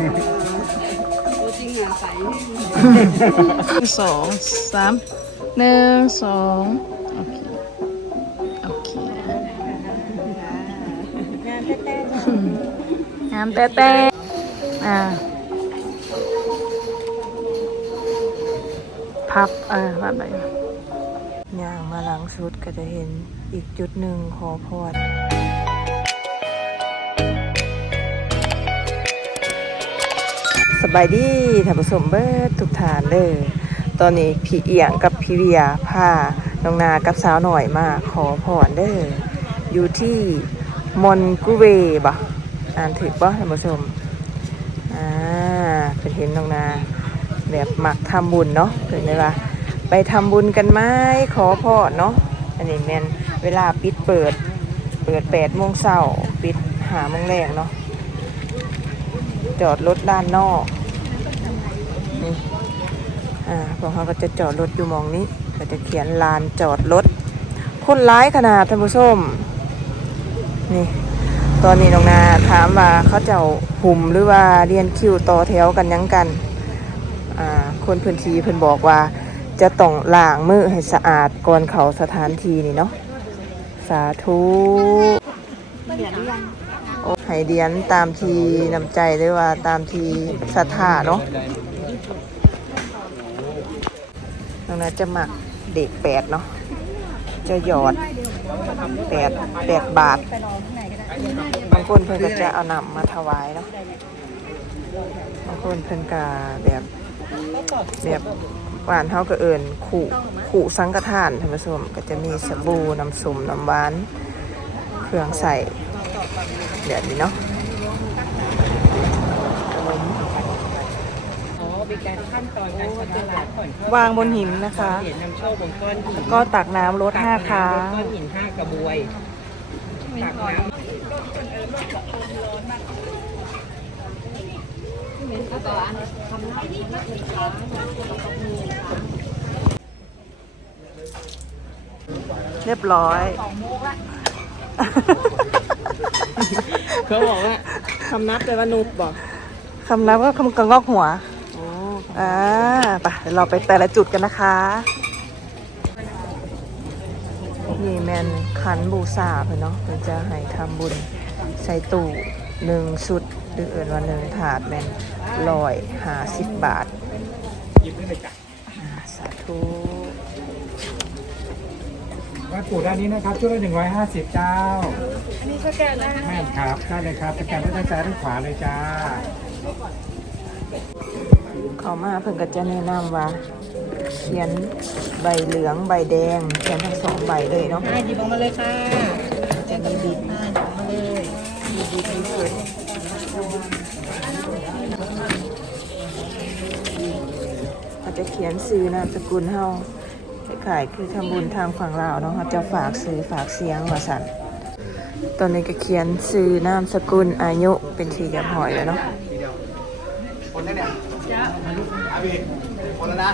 ตัวจริงอะใสสองสามหนึ่งสองโอเค โอเคงานแต้ๆจ้ะงามแต่แต่อ่าพับเออพับไปย่างมาหลังสุดก็จะเห็นอีกจุดหนึ่งขอพร สบายดีท่านผู้ชมเบิดทุกฐานเด้อตอนนี้พี่เอียงกับพี่เวียพาน้องนากับสาวหน่อยมาขอพรเด้ออยู่ที่มอนกุเวบ่อ่านถึกบ่ท่านผู้ชมอ่าเป็นเห็นน้องนาแบบหมักทำบุญเนาะเห็นไหมว่าไปทำบุญกันไหมขอพ่อเนาะอันนี้แมนเวลาปิดเปิด เปิดแปดโมงเช้าปิดหาโมงแรงเนาะ จอดรถด้านนอกนี่อ่าพวกเขาก็จะจอดรถอยู่มองนี้ ก็จะเขียนลานจอดรถคนร้ายขนาดท่านผู้ชมนี่ตอนนี้น้องนาถามว่าเขาเจ้าหุ่มหรือว่าเรียนคิวต่อแถวกันยังกันอ่าคนพื้นที่เพิ่นบอกว่าจะต้องล้างมือให้สะอาดก่อนเขาสถานที่นี่เนาะสาธุโอ้ ให้เดียนตามทีนำใจหรือว่าตามทีศรัทธาเนาะน้องนาจะหมักเด็กแปดเนาะจะหยอดแปดแปดบาทบางคนเพิ่นก็จะเอานำมาถวายเนาะบางคนเพิ่นก็แบบแบบหวานเฮาก็เอิ้นขู่ขู่สังฆทานท่านผู้ชมก็จะมีสบู่น้ำส้มน้ำหวาน เครื่องใส่ เดี๋ยวนี้เนาะขนมอ๋อเป็นการขั้นตอนการชำระล้างก่อนเข้าวางบนหินนะคะเหรียญนำโชคบนก้อนหินก็ตักน้ำลดห้าครั้งก้อนหินห้ากระบวยตักน้ำเรียบร้อย เขาบอกว่าคำนับเลยว่านุบบอกคำนับก็คำกระงอกหัวอ๋ออ่าไปเดี๋ยวเราไปแต่ละจุดกันนะคะนี่แมนขันบูซาเพื่อนเนาะเพื่อจะให้ทำบุญใส่ตู้หนึ่งชุดหรือเอื่นว่าหนึ่งถาดแมนลอยหาสิบบาทหยิบได้เลยจ้ะอ่าสาธุ วัตถุด้านนี้นะครับชุดละ150เจ้า อันนี้สแกนแล้วแม่นครับได้เลยครับสแกนได้ทั้งซ้ายทั้งขวาเลยจ้า เขามาเพิ่นก็จะแนะนำว่า เขียนใบเหลืองใบแดง เขียนทั้งสองใบเลยเนาะอ่าหยิบออกมาเลยค่ะจะมีบิดอ่าหยิบออกมาเลยเขาจะเขียนซื้อนามสกุลเฮา ขายคือทำบุญทางฝั่งลาวเนาะเขาจะฝากซื้อฝากเสียงว่าสั่นตอนนี้ก็เขียนซื้อนามสกุลอายุเป็นทีเรียบร้อยแล้วเนาะคนนี้เนี่ยอาบีคนแล้วนะ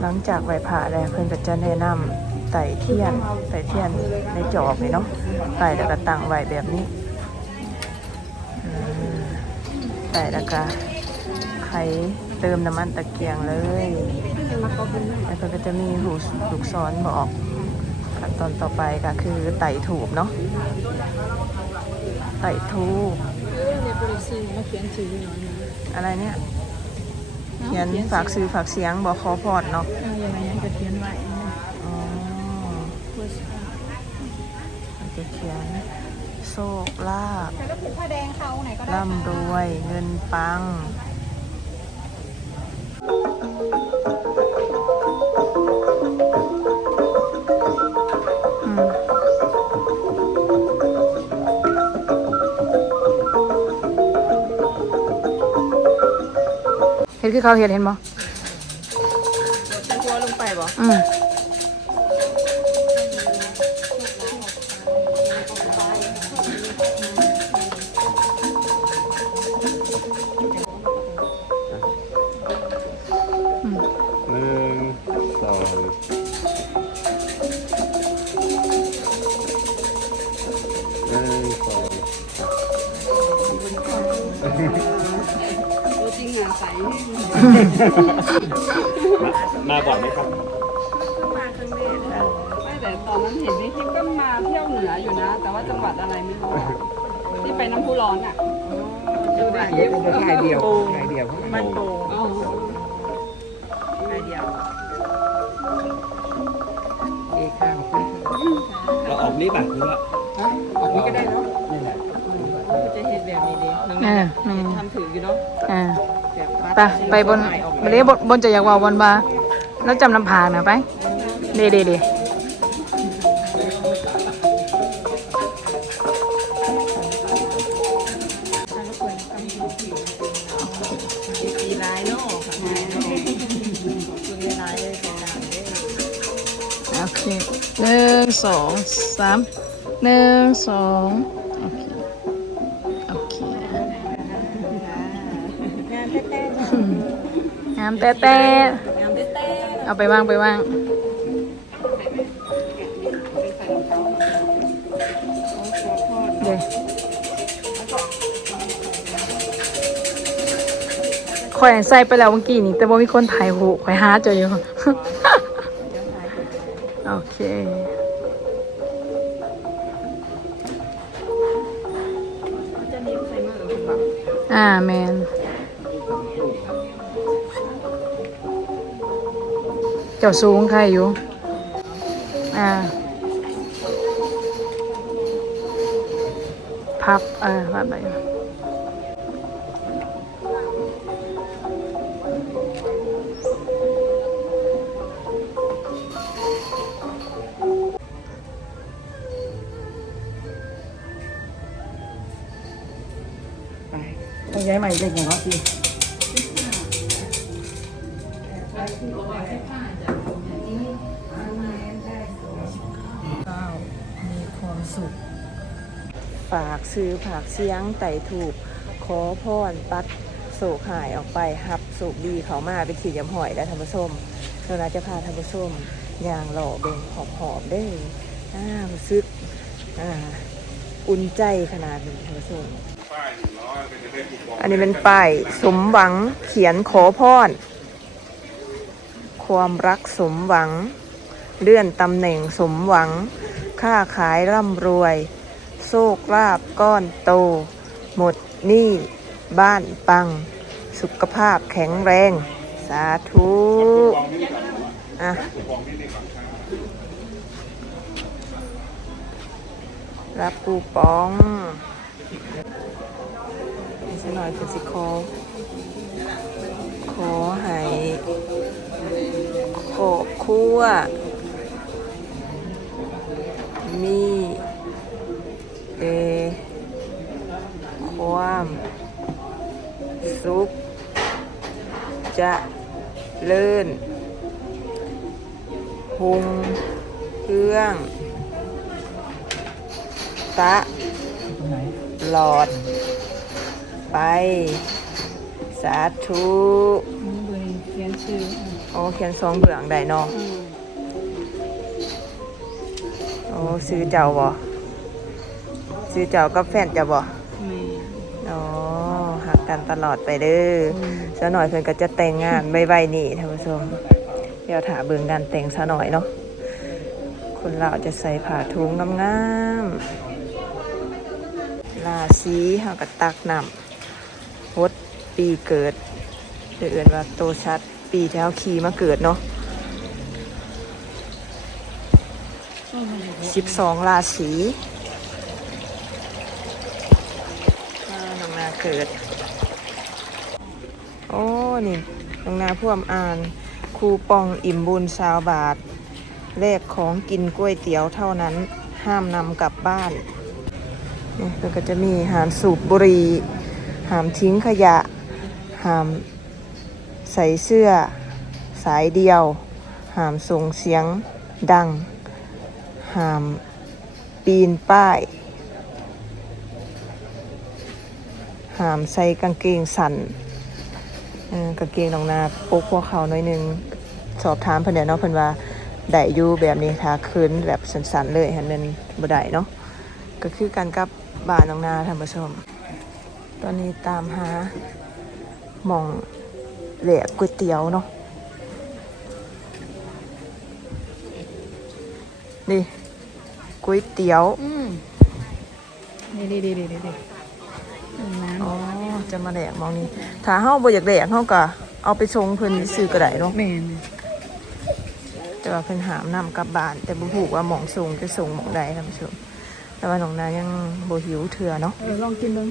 หลังจากไหว้พระแล้วเพิ่นก็จะแนะนำไต่เทียนไต่เทียนในจอกนี่เนาะไต่แล้วก็ตั้งไว้แบบนี้ ไต่แล้วก็ไขเติมน้ำมันตะเกียงเลยแล้วก็จะมีหูลูกศรบอกขั้นตอนต่อไปก็คือไต่ถูกเนาะไต่ถูกในโปรดิวเซอะไรเนี่ยเขียนฝากซื้อฝากเสียงบอกขอพอดเนาะอย่างไรยังจะเขียนไว้อ๋อจะเขียน โชคลาภแล้วผูกผ้าแดงเขาไหนก็ได้ร่ำรวยเงินปังอืมเห็นคือเขาเห็นเห็นบ่ตัวลงไปบอกอืม ตัวจริงหนาใสมาบ่อยไหมครับมาครั้งแรกค่ะไม่แต่ตอนนั้นเห็นในคลิปก็มาเที่ยวเหนืออยู่นะ แต่ว่าจังหวัดอะไรไม่รู้ที่ไปน้ำพุร้อนอะจังหวัดเดียวขายเดียวขายเดียวมันโตอ๋อเดียวเอข้าวเราออกนี้ป่ะบบนี้ว่า เอนาอแม่นทำถืออยู่เนาะอ่า แบบมัดไปไปบนไปเลยบนบนจะอยากว่าบนบาแล้วจำลำพางนะไป เดเดเดปีลายเนาะค่ะปีลายเลยเป็นลายเลยโอเคหนึ่งสองสามหนึ่งสอง งานแท้งามแต่แต่ๆงานแท้เอาไปว่างไปว่างเดี๋ยวคอยใส่ไปแล้วเมื่อกี้นี่แต่ว่ามีคนถ่ายหูคอยหาเจออยู่ โอเคๆจะนิ้วใส่มือคุณบอกอ่าแมน เจ้าสูงใครอยู่ อ่า พับเออพับไปอยู่ต้องย้ายใหม่เด็กอย่างเขาสิ ซื้อผากเสียงไต่ถูก ขอพรปัดโศกหายออกไปฮับโศกดีเขามาเป็นขีดยำหอยและธรรมส้มเราจะพาธรรมส้มยางหล่อเบ่งหอบหอบได้อ่าซึกอ่าอุ่นใจขนาดนี้ธรรมส้มอันนี้เป็นป้ายสมหวังเขียนขอพรความรักสมหวัง เลื่อนตำแหน่งสมหวังค้าขายร่ำรวย โชคลาภก้อนโต หมดหนี้บ้านปัง สุขภาพแข็งแรง สาธุอะรับปูปองนี่สักหน่อยคือสิขอขอให้ขอบครัวมี เอความสุข จะเลื่นหุงเครื่อง ตะหลอด ไป สาธุเขียนชื่อโอ้เขียนสองเบื้องได้เนาะอืมโอ้ซื้อเจ้าบ่ ซื้อเจ้ากับแฟนเจ้าบ่แม่อ๋อหักกันตลอดไปเด้อสาวหน่อยเพิ่นก็จะแต่งงานไวๆนี่ท่านผู้ชมเดี๋ยวถาเบิ่งการแต่งสาวหน่อยเนาะคนเราจะใส่ผ้าถุงงามๆลาสีเฮาก็ตักน้ำฮดปีเกิดเดือนว่าโตชัดปีที่เฮาขี่มาเกิดเนาะ12ราศีอ่าน้องนา เกิด โอ้ นี่น้องนาพ่วมอ่าน คูปองอิ่มบุญสาวบาทเลขของกินก๋วยเตี๋ยวเท่านั้น ห้ามนำกลับบ้านนี่มันก็จะมีหามสูบบุหรี่หามทิ้งขยะ หามใส่เสื้อสายเดียว หามส่งเสียงดัง หามปีนป้าย หามใส่กางเกงสันเออกางเกงรองนาโป๊กพวกเขาหน่อยนึง สอบถามเพิ่นเนาะเพิ่นว่าได้อยู่แบบนี้ถ้าคืนแบบสันๆเลยหันเป็นบ่ได้เนาะก็คือกันกับบ้านน้องนาท่านผู้ชม ตอนนี้ตามหาหม่องแหลกก๋วยเตี๋ยวเนาะนี่ก๋วยเตี๋ยวนี่ดีดีดีดีดีน้ำ อ๋อจะมาแหลกมองนี้ ถ้าเฮาบ่อยากแหลกเฮาก็เอาไปชงเพิ่นซื้อก็ได้เนาะแม่นแต่ว่าเพิ่นหามนำกลับบ้าน แต่บ่ฮู้ว่าหม่องส่งจะส่งหม่องใดท่านผู้ชมแต่ว่าน้องนายังบ่หิวเถื่อเนาะเออลองกินเบิ่ง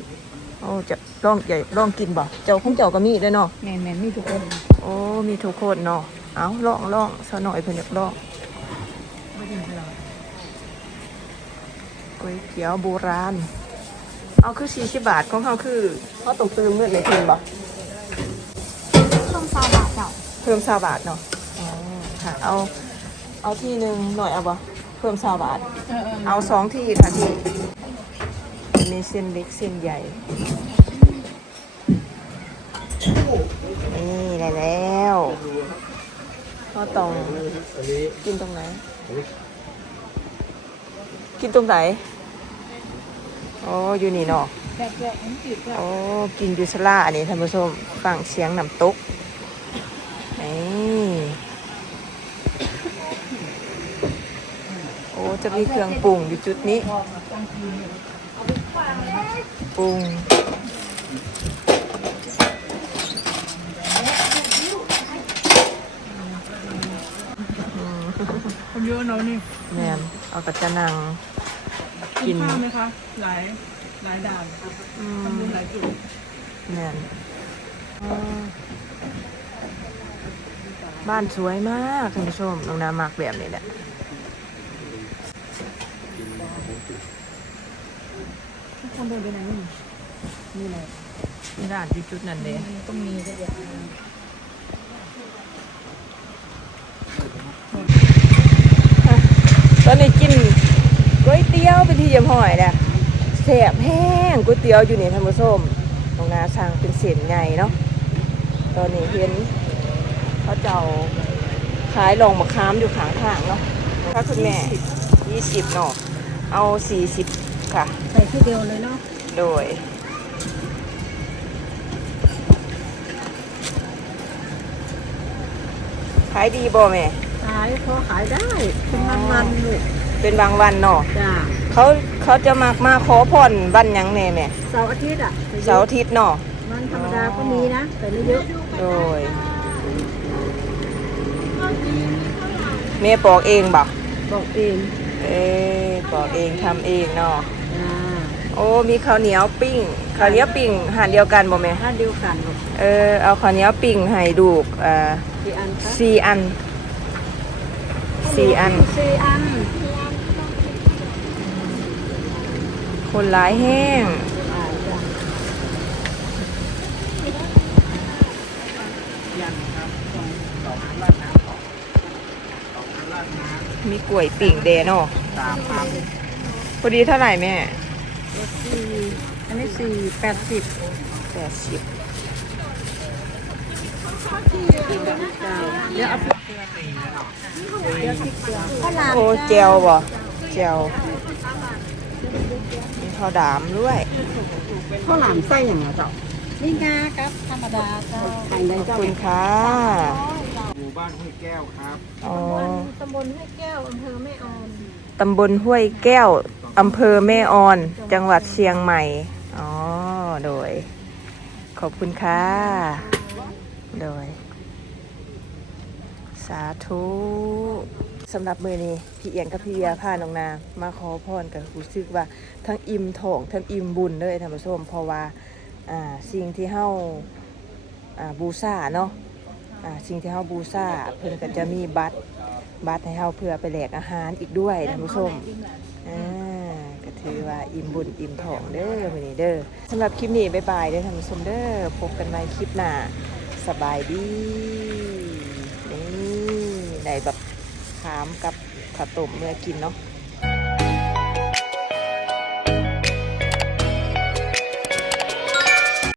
โอ้จะลองใหญ่ลองกินบ่เจ้าของเจ้าก็มีด้วยเนาะแม่นแม่นมีทุกคนโอ้มีทุกคนเนาะเอาลองลองสหน่อยเพิ่นอยากลองก๋วยเตี๋ยวโบราณ เอาคือ40บาทของเขาคือเขาต้องเติมเงินในทีมบ่เพิ่ม20บาทเจ้าเพิ่ม20บาทเนาะอ๋อค่ะเอาเอาที่หนึ่งหน่อยเอาบ่เพิ่ม20บาทเออเออเอาสองที่ค่ะที่มีเส้นเล็กเส้นใหญ่ นี่ได้แล้วก็ต้องกินตรงไหน กินตรงไหน โอ้อยู่นี่เนาะแซ่บแซ่บอันนี้จืดจ้ะโอ้กินอยูสลาอันนี้ท่านผู้ชมฟังเสียงน้ำตกนี่โอ้จะมีเครื่องปรุงอยู่จุดนี้ปรุงคนเยอะเนาะนี่แมนเอากระจะนัง กินข้าวไหมคะหลายหลายด่านอืมทำบุญหลายจุดแมนอ๋อบ้านสวยมากท่านผู้ชมน้องนามักแบบนี้แหละทุกคนเดินไปไหนนี่นี่แหละนี่ร้านที่จุดนั้นเลยมันต้องมีสักอย่างตอนนี้กิน ก๋วยเตี๋ยวเป็นที่เยี่ยมห้อยแหละแสบแห้งก๋วยเตี๋ยวอยู่นี่ท่านผู้ชมน้องนาสั่งเป็นเส้นใหญ่เนาะตอนนี้เห็นเขาเจ้าขายลองมะขามอยู่ข้างทางเนาะถ้าคุณแม่ยี่สิบเนาะเอาสี่สิบค่ะ ใส่ที่เดียวเลยเนาะโดยขายดีบ่แม่ ขายพอขายได้เป็นมันมันๆลูก เป็นบางวันเนาะจ้าเขาเขาจะมามาขอผ่อนวันหยังแน่แม่เสาร์อาทิตย์อะไปยอะเสาร์อาทิตย์เนาะมันธรรมดาก็มีนะแต่ไม่เยอะโดยแม่ปอกเองบ่บอกเองเอ้ปอกเองทำเองเนาะอ่าโอ้มีข้าวเหนียวปิ้งข้าวเหนียวปิ้งหานเดียวกันบ่แม่ถ้านเดียวกันลูกเออเอาข้าวเหนียวปิ้งให้ดูกเอ่อกี่อันคะสี่อันสี่อัน สี่อัน คนหลายแห้งอ่าจ้ะมีกล้วยปิ่งเดเนาะพอดีเท่าไหร่แม่สี่อันนี้สี่แปดสิบแปดสิบจ้าเดี๋ยวเอาไปเดี๋ยวพริกเกลือข้าวหลามโอ้เจลบ่เจล มีข้าวดามด้วย ข้าวหลามไส้อย่างไรเจ้านี่งาครับ ธรรมดาเจ้าไข่ในขอบเจ้าคุณค่ะหมู่บ้านห้วยแก้วครับ อ๋อ ตำบลห้วยแก้วอำเภอแม่ออนตำบลห้วยแก้ว อำเภอแม่ออน จังหวัดเชียงใหม่ อ๋อ โดย ขอบคุณค่ะ โดย สาธุ สำหรับมือนี้พี่เอียงกับพี่เวียพาน้องนา มาขอพรกับรู้สึกว่าทั้งอิ่มท้องทั้งอิ่มบุญเลยท่านผู้ชมเพราะว่าอ่าสิ่งที่เฮาอ่าบูชาเนาะอ่าสิ่งที่เฮาบูชาเพิ่นก็จะมีบัตรบัตรให้เฮาเพื่อไปแลกอาหารอีกด้วยท่านผู้ชมอ่าก็ถือว่าอิ่มบุญอิ่มท้องเด้อมื้อนี้เด้อสำหรับคลิปนี้บ๊ายบายเด้อท่านผู้ชมเด้อพบกันใหม่คลิปหน้าสบายดีนี่ได้แบบามกับข้าวต้มเมื่อกินเนาะ